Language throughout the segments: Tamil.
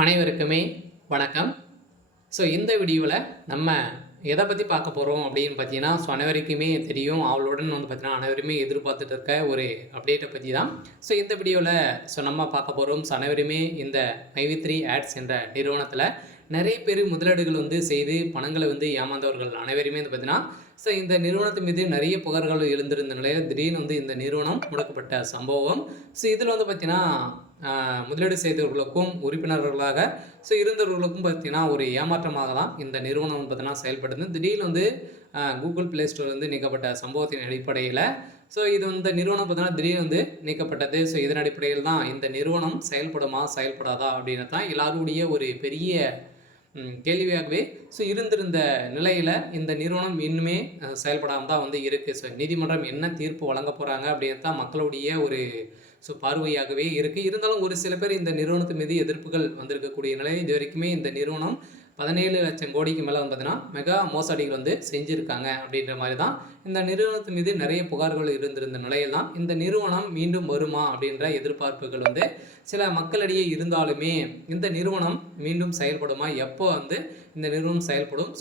அனைவருக்குமே வணக்கம். இந்த வீடியோவில் நம்ம எதை பற்றி பார்க்க போகிறோம் அப்படின்னு பார்த்தீங்கன்னா, அனைவருக்குமே தெரியும், அவளுடன் பார்த்தீங்கன்னா அனைவருமே எதிர்பார்த்துட்டு இருக்க ஒரு அப்டேட்டை பற்றி தான் இந்த வீடியோவில் நம்ம பார்க்க போகிறோம். அனைவருமே இந்த மைவி3 ஆட்ஸ் என்ற நிறுவனத்தில் நிறைய பேர் முதலீடுகள் செய்து பணங்களை ஏமாந்தவர்கள் அனைவருமே பார்த்தீங்கன்னா இந்த நிறுவனத்து மீது நிறைய புகார்கள் எழுந்திருந்த நிலையில் திடீர்னு இந்த நிறுவனம் முடக்கப்பட்ட சம்பவம். இதில் பார்த்தீங்கன்னா முதலீடு செய்தவர்களுக்கும் உறுப்பினர்களாக இருந்தவர்களுக்கும் பார்த்தீங்கன்னா ஒரு ஏமாற்றமாக தான் இந்த நிறுவனம் பார்த்தீங்கன்னா செயல்படுது. திடீர்னு கூகுள் ப்ளே ஸ்டோர்லேருந்து நீக்கப்பட்ட சம்பவத்தின் அடிப்படையில் இது இந்த நிறுவனம் பார்த்தீங்கன்னா திடீர்னு நீக்கப்பட்டது. இதன் அடிப்படையில் தான் இந்த நிறுவனம் செயல்படுமா செயல்படாதா அப்படின்னு தான் எல்லாருடைய ஒரு பெரிய கேள்வியாகவே இருந்திருந்த நிலையில் இந்த நிறுவனம் இன்னுமே செயல்படாமல் தான் இருக்குது. நீதிமன்றம் என்ன தீர்ப்பு வழங்க போகிறாங்க அப்படின்னு தான் மக்களுடைய ஒரு பார்வையாகவே இருக்குது. இருந்தாலும் ஒரு சில பேர் இந்த நிறுவனத்து மீது எதிர்ப்புகள் வந்திருக்கக்கூடிய நிலையில் இது வரைக்குமே இந்த நிறுவனம் 17 லட்சம் கோடிக்கு மேலே பார்த்தீங்கன்னா மெகா மோசடிகள் செஞ்சுருக்காங்க அப்படின்ற மாதிரி தான் இந்த நிறுவனத்து மீது நிறைய புகார்கள் இருந்திருந்த நிலையில் தான் இந்த நிறுவனம் மீண்டும் வருமா அப்படின்ற எதிர்பார்ப்புகள் சில மக்களிடையே இருந்தாலுமே இந்த நிறுவனம் மீண்டும் செயல்படுமா, எப்போ இந்த நிறுவனம் செயல்படும்,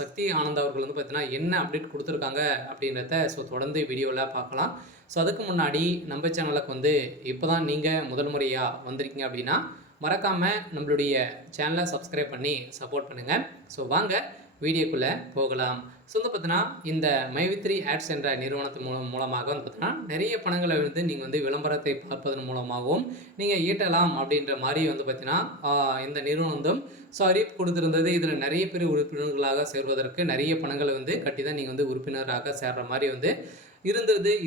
சக்தி ஆனந்த் அவர்கள் பார்த்தீங்கன்னா என்ன அப்டேட் கொடுத்துருக்காங்க அப்படின்றத தொடர்ந்து வீடியோவில் பார்க்கலாம். அதுக்கு முன்னாடி நம்ம சேனலுக்கு இப்போ தான் நீங்கள் முதல் முறையாக வந்திருக்கீங்க அப்படின்னா மறக்காமல் நம்மளுடைய சேனலை சப்ஸ்கிரைப் பண்ணி சப்போர்ட் பண்ணுங்கள். வாங்க வீடியோக்குள்ளே போகலாம். பார்த்தீங்கன்னா இந்த மைவி3 ஆட்ஸ் என்ற நிறுவனத்து மூலமாக பார்த்தீங்கன்னா நிறைய பணங்களை நீங்கள் விளம்பரத்தை பார்ப்பதன் மூலமாகவும் நீங்கள் ஈட்டலாம் அப்படின்ற மாதிரி பார்த்தீங்கன்னா இந்த நிறுவனம் அறிவிப்பு கொடுத்துருந்தது. இதில் நிறைய பேர் உறுப்பினர்களாக சேர்வதற்கு நிறைய பணங்களை கட்டி தான் நீங்கள் உறுப்பினராக சேர்கிற மாதிரி இருந்தது.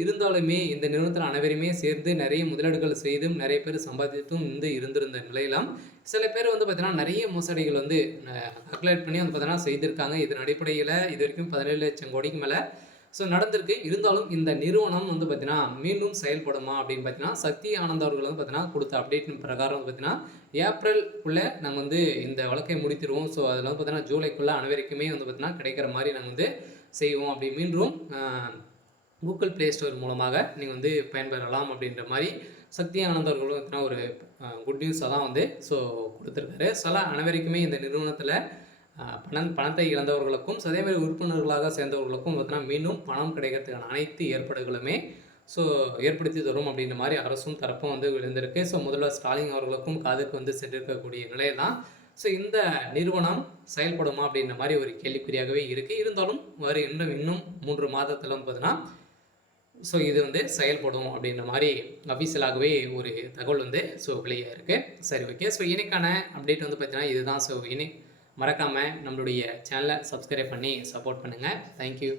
இருந்தாலுமே இந்த நிறுவனத்தில் அனைவருமே சேர்ந்து நிறைய முதலீடுகள் செய்தும் நிறைய பேர் சம்பாதித்தும் இருந்திருந்த நிலையிலாம் சில பேர் பார்த்தீங்கன்னா நிறைய மோசடிகள் கால்குலேட் பண்ணி பார்த்தீங்கன்னா செய்திருக்காங்க. இதன் அடிப்படையில் இது வரைக்கும் 17 லட்சம் கோடிக்கு மேலே நடந்திருக்கு. இருந்தாலும் இந்த நிறுவனம் பார்த்தீங்கன்னா மீண்டும் செயல்படுமா அப்படின்னு பார்த்தீங்கன்னா சக்தி ஆனந்த் அவர்கள் பார்த்தீங்கன்னா கொடுத்த அப்டேட்டின் பிரகாரம் பார்த்தீங்கன்னா ஏப்ரலுக்குள்ளே நாங்கள் இந்த வழக்கை முடித்திடுவோம். அதில் பார்த்தீங்கன்னா ஜூலைக்குள்ளே அனைவருக்குமே பார்த்தீங்கன்னா கிடைக்கிற மாதிரி நாங்கள் செய்வோம். அப்படி மீண்டும் கூகுள் ப்ளே ஸ்டோர் மூலமாக நீங்கள் பயன்பெறலாம் அப்படின்ற மாதிரி சக்தி ஆனந்த் அவர்களும் ஒரு குட் நியூஸாக தான் கொடுத்துருக்காரு. அனைவருக்குமே இந்த நிறுவனத்தில் பணத்தை இழந்தவர்களுக்கும் அதேமாதிரி உறுப்பினர்களாக சேர்ந்தவர்களுக்கும் பார்த்தீங்கன்னா மீண்டும் பணம் கிடைக்கிறதுக்கான அனைத்து ஏற்பாடுகளுமே ஏற்படுத்தி தரும் அப்படின்ற மாதிரி அரசும் தரப்பும் விழுந்திருக்கு. முதல்வர் ஸ்டாலின் அவர்களுக்கும் காதுக்கு சென்றிருக்கக்கூடிய நிலையில் தான் இந்த நிறுவனம் செயல்படுமா அப்படின்ற மாதிரி ஒரு கேள்விக்குறியாகவே இருக்குது. இருந்தாலும் இன்னும் 3 மாதத்தில் பார்த்தீங்கன்னா இது செயல்படும் அப்படின்ற மாதிரி அஃபீஷியலாகவே ஒரு தகவல் வெளியாக இருக்குது. சரி, ஓகே. இன்னைக்கான அப்டேட் பார்த்தீங்கன்னா இதுதான். மறக்காமல் நம்மளுடைய சேனலை சப்ஸ்கிரைப் பண்ணி சப்போர்ட் பண்ணுங்கள். தேங்க்யூ.